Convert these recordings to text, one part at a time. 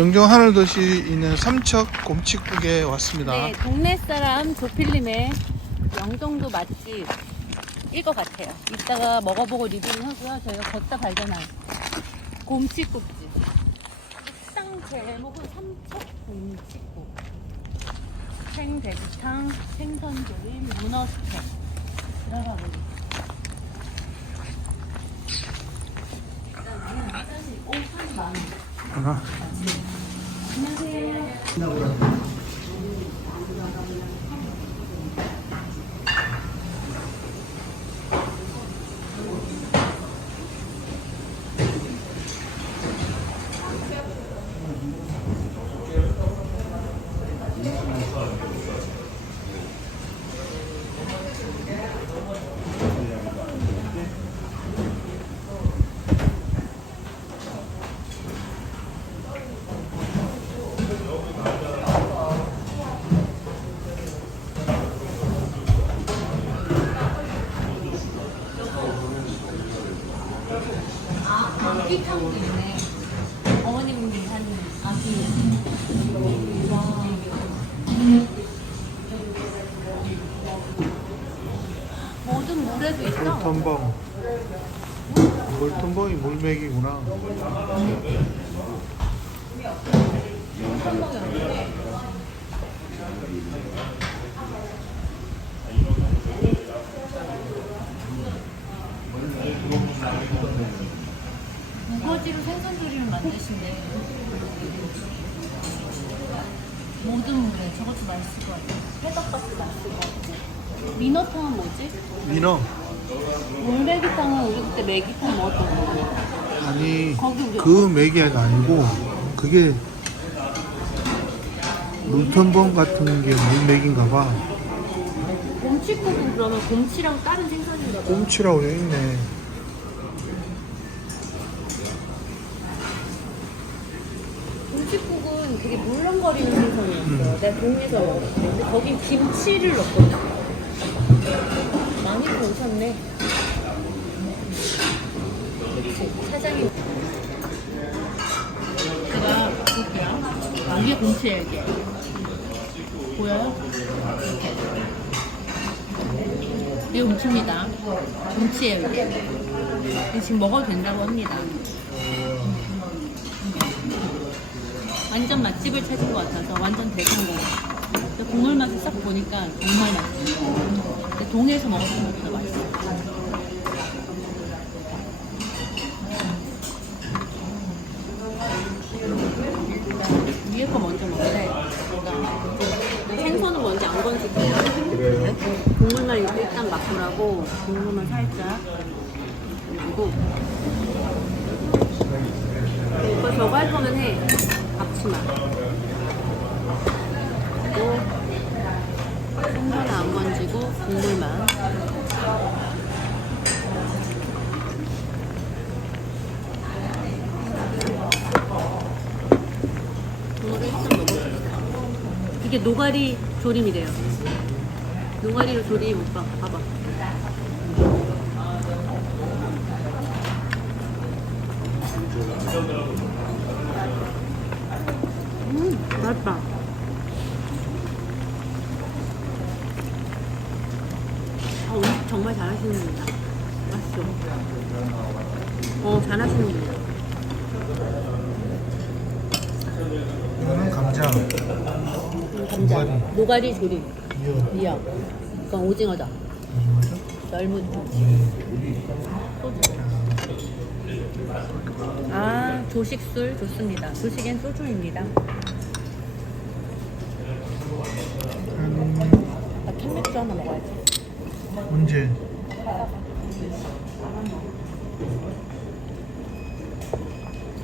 영종 하늘도시 있는 삼척 곰치국에 왔습니다. 네, 동네 사람 조필님의 영동도 맛집 일 것 같아요. 이따가 먹어보고 리뷰를 하고요. 저희가 걷다 발견한 곰치국집. 식당 제목은 삼척 곰치국. 생돼지탕, 생선조림, 문어 스팸. 들어가 보니. 일단 화장실, 오, 사람 많아. 하나. 안녕하세요. 아기탕도 있네. 어머님이 하는 아기. 와. 모든 물텀벙. 물텀벙이 물맥이구나. 우거지로 생선조림을 만드신대. 모든 물에 저것도 맛있을 것 같아. 회덮밥도 맛있을 것 같고. 민어탕은 뭐지? 민어. 물메기탕은 우리 그때 메기탕 먹었던 거. 아니, 거기 그 맥이가 아니고, 그게 물텀벙 같은 게 물맥인가 봐. 곰치국은 그러면 곰치랑 다른 생선인가 봐. 꼼치라고 되어 있네. 곰치국은 되게 물렁거리는 생선이었어. 내가 동네에서. 근데 거긴 김치를 넣거든. 많이 오셨네. 사장님. 제가 볼게요. 이게 곰치예요, 이게. 보여요? 이렇게. 이게 곰치입니다. 곰치예요, 이게. 이게 지금 먹어도 된다고 합니다. 완전 맛집을 찾은 것 같아서 완전 대성공. 국물 맛을 싹 보니까 정말 맛있어. 근데 동해에서 먹었던 것보다 맛있어. 위에 거 먼저 먹을래? 생선은 먼저 안 건질게요. 그래요? 국물만 일단 맛보라고 국물만 살짝 그리고 오빠 저거 할 거면 해 앞치마 생선은 안 건지고 국물만. 국물을 일단 넣어봅니다. 이게 노가리 조림이래요. 노가리로 조림 오빠 봐봐 음 맛있다 아 음식 정말 잘하시는 분이다 맛있어 어 잘하시는 분이다 이거는 감자. 음, 감자 노가리. 조림 이어. 미역 이건 오징어다. 소주. 아, 조식술 좋습니다. 조식엔 소주입니다. 한, 나 캔맥주 하나 먹어야지. 언제?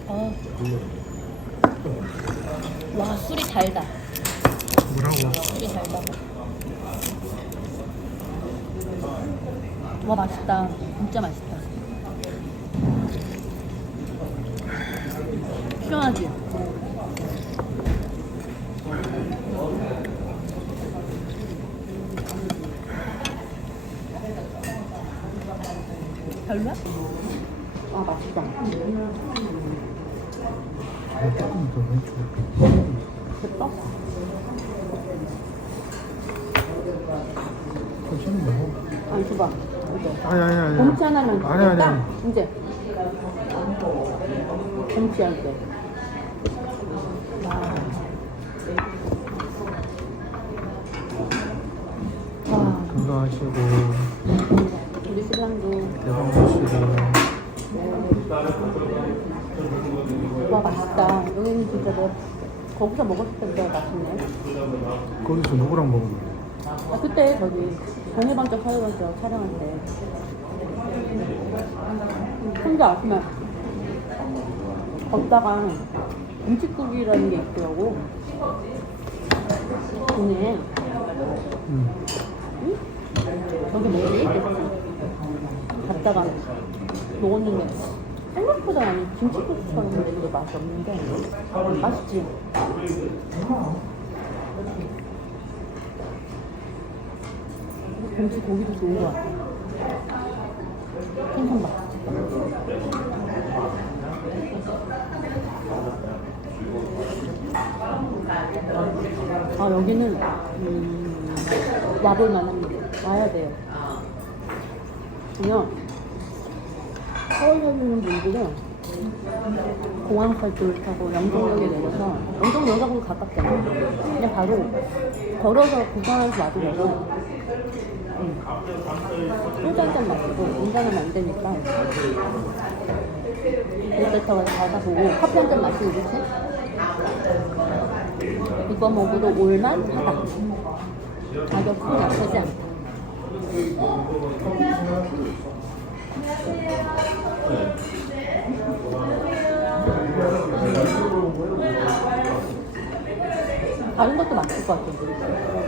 아. 와, 술이 달다. 달다. 와, 맛있다. 진짜 맛있다. 시원하지? 별로야? 아, 맛있다. 조금 더 왼쪽. 됐어? 줘봐. 이제. 아니 아니 아니. 곰치 하나만 아니 아니 딱 아니. 이제 곰치 할 때. 와, 건강하시고 우리 신랑도 대박 나시고. 와 맛있다. 여기는 진짜 내가 거기서 먹었을 때보다 맛있네. 거기서 누구랑 먹었나? 아, 그때 저기 동해반적 서해반적 촬영할 때 혼자 아침에 걷다가 김치국이라는 게 있더라고. 동해 응. 저기 뭐지? 갔다가 먹었는데 생각보다 나는 김치국처럼 별로 맛이 없는데 맛있지? 김치 고기도 좋은 것 같아. 생선밥 아 여기는 음, 와볼 만합니다 와야 돼요. 그냥 서울 사시는 분들은 공항철도를 타고 영동역에 내려서 영동역하고 가깝잖아 그냥 바로 걸어서 부산에서 와도 되고 응. 소주 한잔 마시고 운전하면 안 되니까 롯데타워에 가서 보고 커피 한잔 마시고 그렇지? 이거 먹으러 올만 하다. 가격도 나쁘지 않다 다른 것도 맛있을 것 같은데.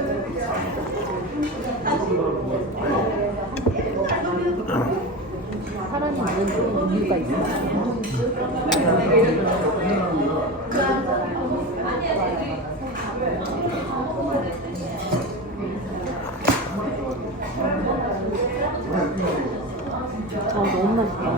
사람이 데는 이유가 있어. 아, 너무 맛있다.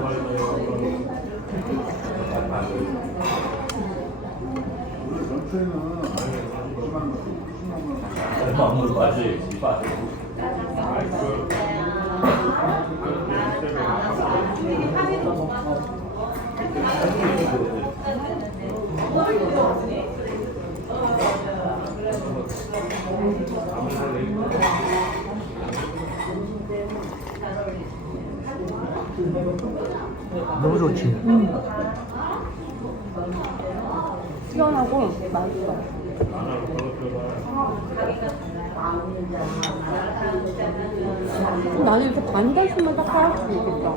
너무 좋지. 시원하고 맛있어. 나는 이렇게 반 달씩만 딱 사왔으면 좋겠다.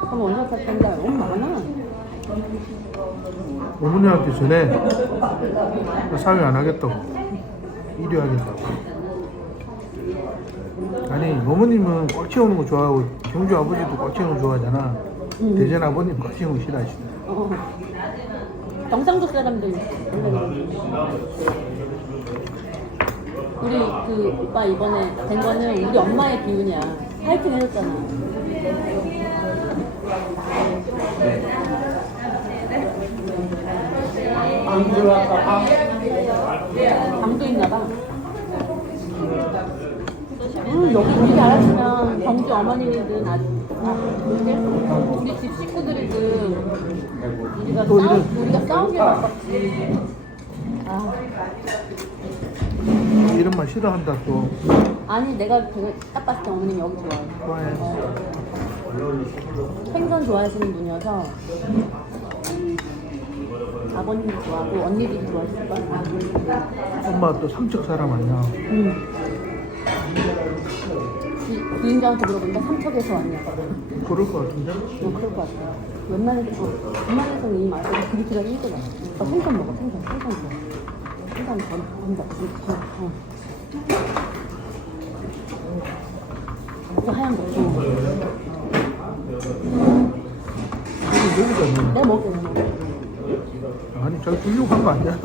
그럼 언제 살 텐데 너무 많아. 어머니한테 전에 나 사회 안 하겠다고. 일위 하겠다고. 아니 어머님은 꽉 채우는 거 좋아하고 경주 아버지도 꽉 채우는 거 좋아하잖아. 음. 대전 아버님 거 싫어하시네. 어. 경상도 사람들 우리 그 오빠 이번에 된 거는 우리 엄마의 기운이야. 파이팅 해줬잖아. 방도 있나 봐. 음, 여기 우리 알았으면 경주 어머니든 아, 아, 뭐지? 우리 집 식구들이든 우리가 또 싸우, 우리가 싸우게 바빴지. 아, 이런 말 싫어한다 또. 아니 내가 되게 딱 봤을 때 어머님 여기 좋아해. 좋아해. 어. 생선 좋아하시는 분이어서 아버님도 좋아하고 언니들이 좋아하실 거야. 엄마 또 삼척 사람 아니야. 음. 지- 부인장한테 물어본다 삼척에서 왔냐고. 그럴 것 같은데? 어, 그럴 것 같아요. 웬만해서, 어, 웬만해서는 이 맛을 그리기가 힘들어. 오빠 생선 먹어, 생선, 생선 먹어. 생선 전, 전자, 어, 어. 그 하얀 거. 어. 여기 여기다 내가 먹게, 내가 먹게. 아니 자기 주려고 한거 아니야?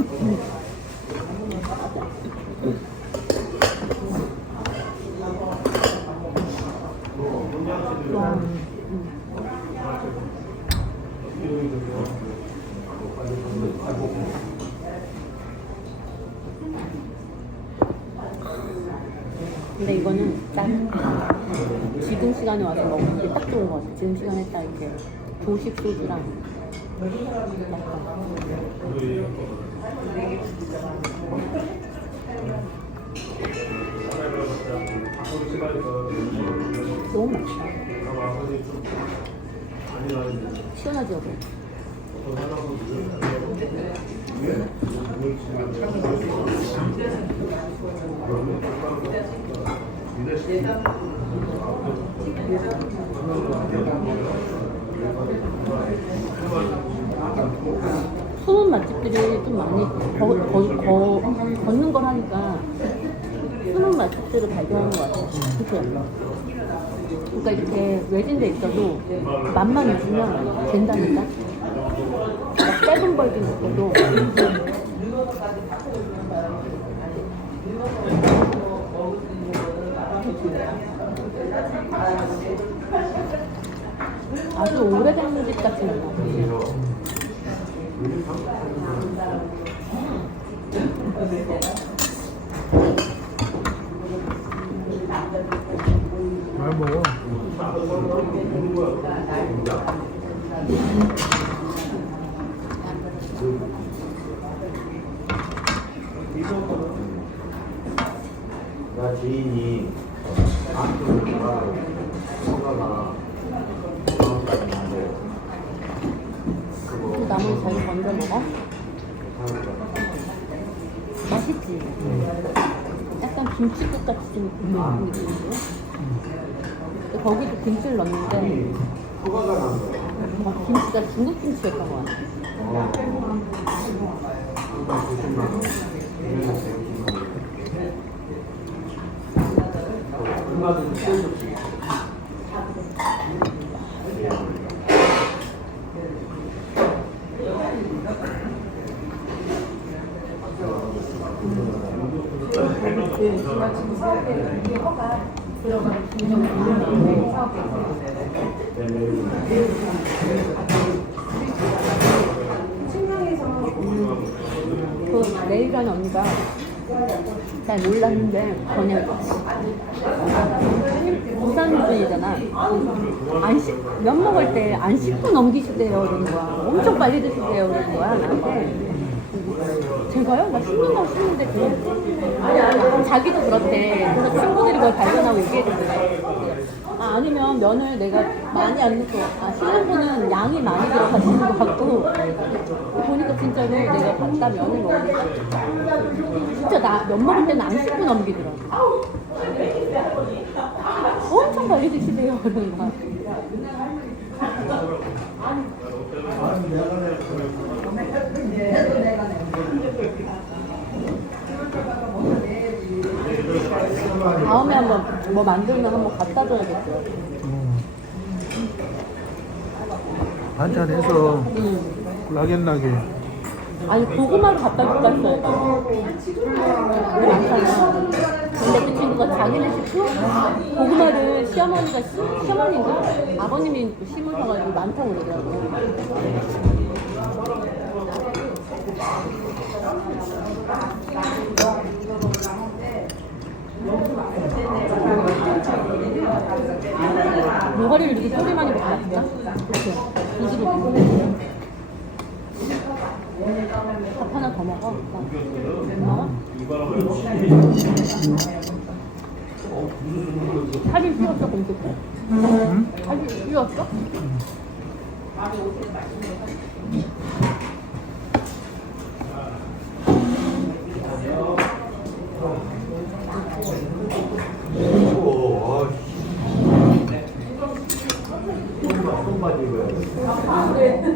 와. 근데 이거는 딱 지금 시간에 와서 먹는 게 딱 딱 이렇게 조식 소주랑 너무 맛있다. 시원하지 여보? 숨은 맛집들이 좀 많이 거, 거, 거, 걷는 걸 하니까 숨은 맛집들을 발견하는 것 같아요. 그쵸? 그러니까 이렇게 외진데 있어도 맛만 있으면 된다니까. 막 세븐벌드 먹어도 아주 오래된 집 같진 않아. 잘 먹어. 나 지인이 아프를 가라고 엄마가 있는데 그 그거 나물 잘 건져 먹어? 맛있지? 약간 김치국 그런 느낌인데? 근데 거기도 김치를 넣는데. 막 김치가 중국 김치였던 것 같아. 어. 일단 90만 원. 1년에 160만 원. 얼마든지 그 전에 언니가 잘 몰랐는데 전에 부산 분이잖아. 안 씻, 면 먹을 때 안 씻고 넘기시대요 이러는 거야. 엄청 빨리 드시대요 이러는 거야 나한테. 제가요? 나 씻는 거 씻는데 그래. 자기도 그렇대. 그래서 친구들이 그걸 발견하고 얘기해줬대. 아, 아니면 면을 내가 많이 안 넣고 아 씻는 분은 양이 많이 들어가시는 것 같고 보니까 진짜로 내가 봤다 면을 먹으니까 진짜 나 면 먹을 때는 안 씻고 넘기더라고 엄청 빨리 드시대요 그러는 거야 다음에 한번 뭐 만들면 한번 갖다 줘야겠어요. 음. 반찬 해서 응. 락앤락에 아니 고구마를 갖다 줄까 했어요. 왜 많잖아 근데 그 친구가 자기네 식구 고구마를 시어머니가 시- 시어머니인가? 아버님이 또 심으셔가지고 많다고 그러더라고요 노가리를 이렇게 소리 많이 먹다 진짜? 부지럽고 밥 하나 더 먹어. 살이 휘었어? 응? 살이 휘었어? 오, 아, 손바지 입어야 돼.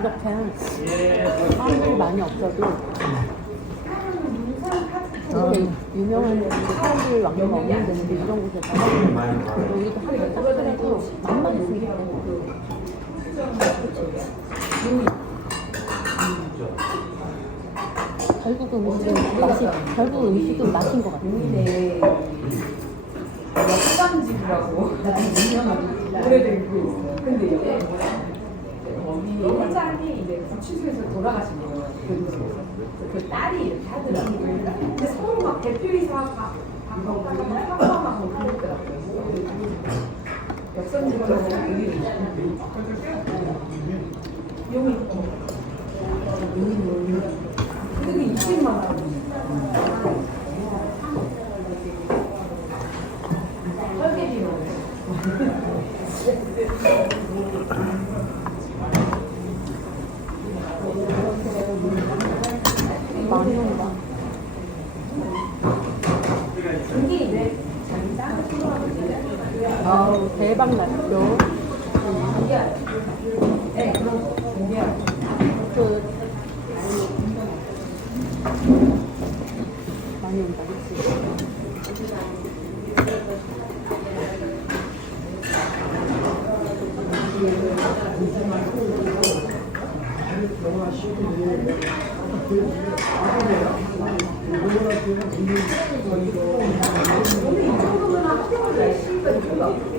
이렇게 사람들이 많이 없어도 이렇게 유명한 데인데 사람들이 왕래가 없는 데인데 이런 곳에서 많이 가요. 여기도 한개 딱 끓이고 맛만 있으면 돼. 결국 음식은 맛이 결국 음식은 맛인 것 같아. 소방집이라고 유명한 오래된 그. 근데 이제 거기 회장이 이제 구치소에서 돌아가신 거예요. 그 딸이 이렇게 하더라고요. 근데 서로 막 대표이사 가- 가고 상관하고 그랬더라고요. 역선적으로 용이 그게 20만 원. 많이 온다. 아우 대박 났죠. 그 많이 온다, 그치? 어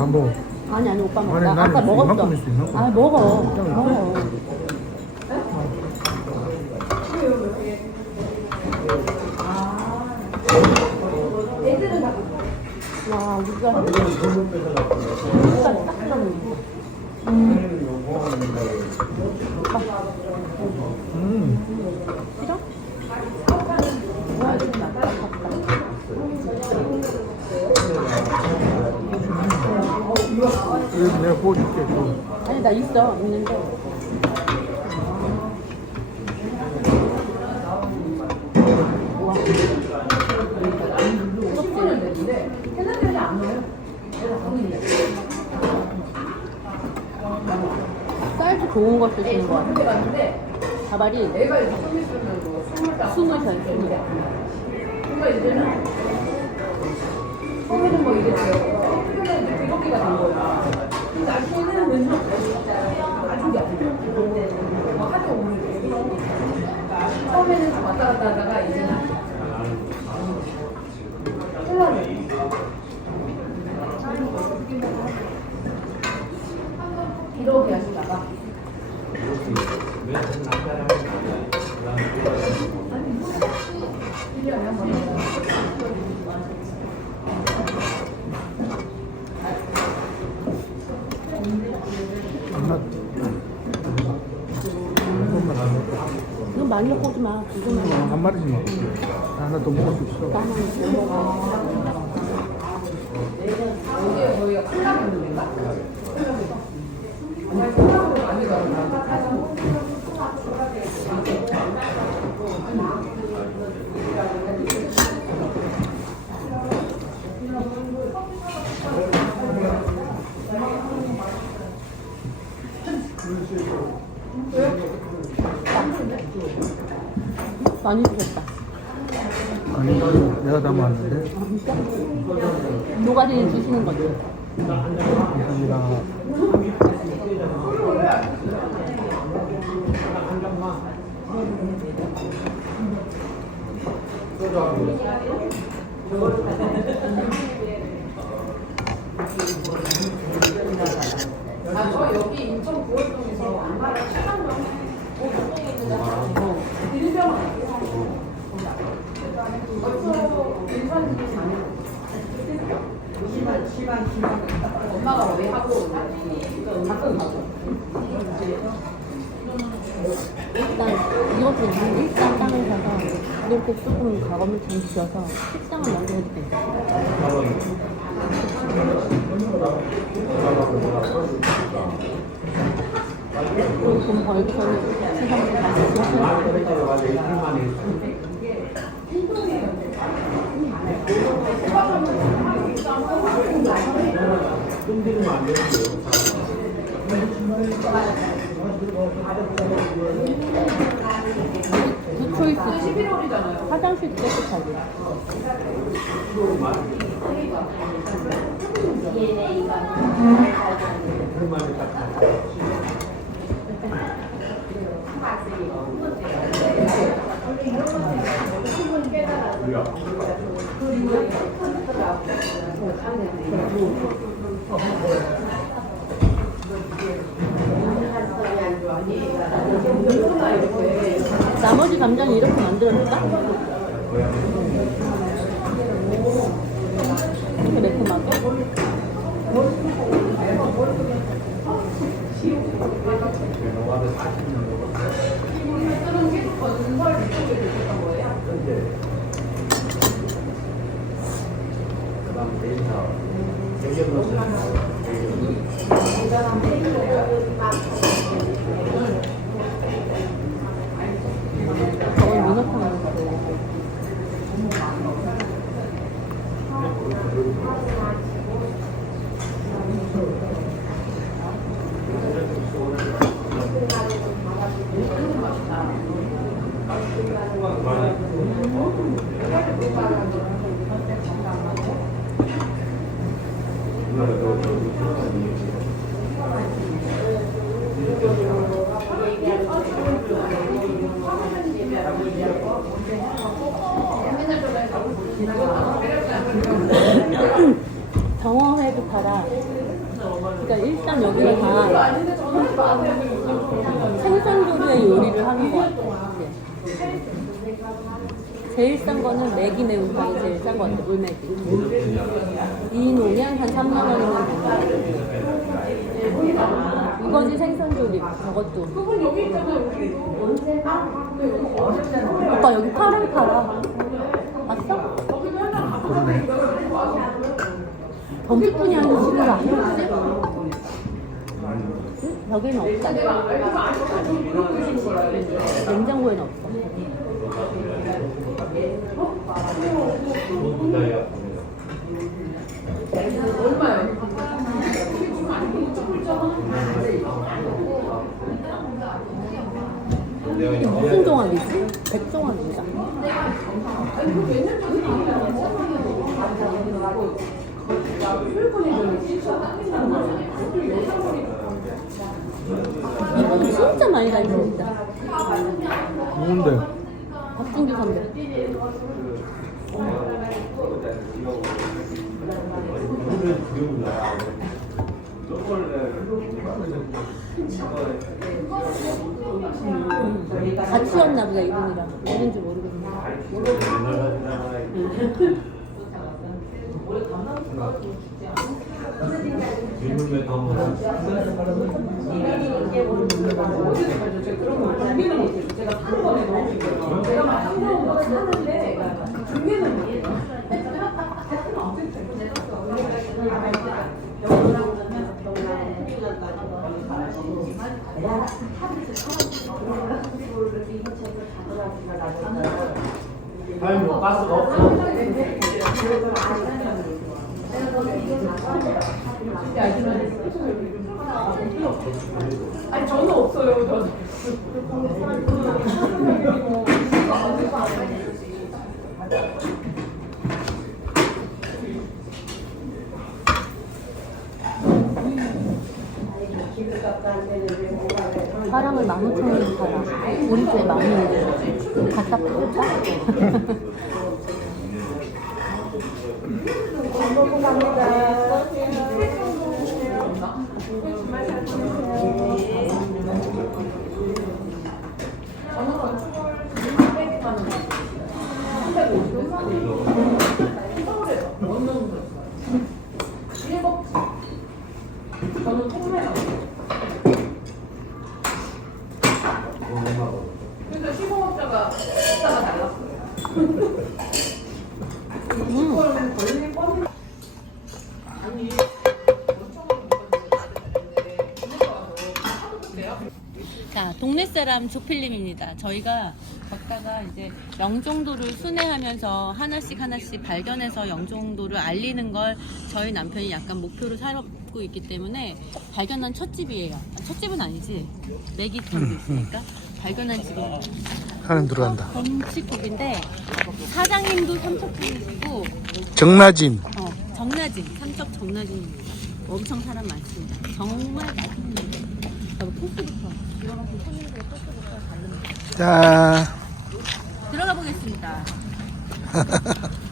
안 먹어. 아니 아니 오빠 먹어. 아니, 나 나는 아까 먹었어. 이만큼일 수 있나? 아 먹어. 먹어. 와 우리가 우리가 딱 들어보네. 음. 싫어? 와 이거 낫다. 구워줄게. 좀. 아니 나 있어 있는데. 사이즈 좋은 거 쓰시는 거 같아. 갔는데 가발이 스물 살 스물. 이제는 처음에는 뭐 이게 돼요. 최근에는 이제 기록기가 된 거야. 근데 나중에는 왠지 아픈 게 아니야. 뭐 하도 오는 처음에는 좀 왔다 갔다 하다가 이제는 혼란해. 이렇게 하시다가 하나. 이것만 안 먹어. 이거 많이 먹고 오지 마. 이거만. 먹어. 한 마리씩 먹어. 하나 더 먹을 수 있어. 나만 먹어. 이게 저희가 콜라보는 데가 정말 콜라보를 많이 주셨다. 아니, 내가 담았는데. 진짜? 노가리는 주시는 거지. 감사합니다. 아, 저 여기 인천 구월동에서 안마를 시간만 오동에 있는 데서 일병 어쩌 인천이 많이 엄마가 왜 하고 가끔 가고 있는데 일단 사서 이렇게 조금 가검을 잠기셔서 식당을 만들어도 돼. 그리고 돈 벌기 전에 세상을 다 흔들리면 안 되고요. 묻혀 있을 화장실 깨끗하게. 그리고 나머지 감자는 이렇게 만들어줄까? 이렇게 매콤하게? 그 다음 데이터 Gracias. 생선조류의 요리를 하는 거 같아. 이게. 제일 싼 거는 매기 매운탕이 제일 싼 거 같아, 물매기. 이 농양 한 3만 원이면 되는 이거지 생선조림, 저것도. 오빠 여기 파랑 팔아. 봤어? 범피뿐이 하는 식으로 아니었지? 응? 여기는 없다. 냉장고에는 없어. 무슨 종합이지? 백종합인가? 이분 진짜 많이 다니신다. 누군데? 박진규 선배. 같이 였나 보다 이분이랑. 어딘지 모르겠네. 질문에 더 한번 뭐 가스가 없어. 아니 저는 없어요. 저는. 사람을 만 오천 원에 팔아. 우리 집에 만 원인데. 갖다 팔까? 저는 통매요. 근데 시공업자가 숫자가 달랐어요. 음. 걸리는 뻔히 자, 사람 조필님입니다. 저희가 걷다가 이제 영종도를 순회하면서 하나씩 하나씩 발견해서 영종도를 알리는 걸 저희 남편이 약간 목표로 삼고 있기 때문에 발견한 첫 집이에요. 아, 첫 집은 아니지. 매기탕도 있으니까 발견한 집은 사람 들어간다. 검치국인데 사장님도 삼척분이시고 정나진. 어, 정나진, 삼척 정나진입니다. 엄청 사람 많습니다. 정말 다릅니다. 자, 들어가 보겠습니다.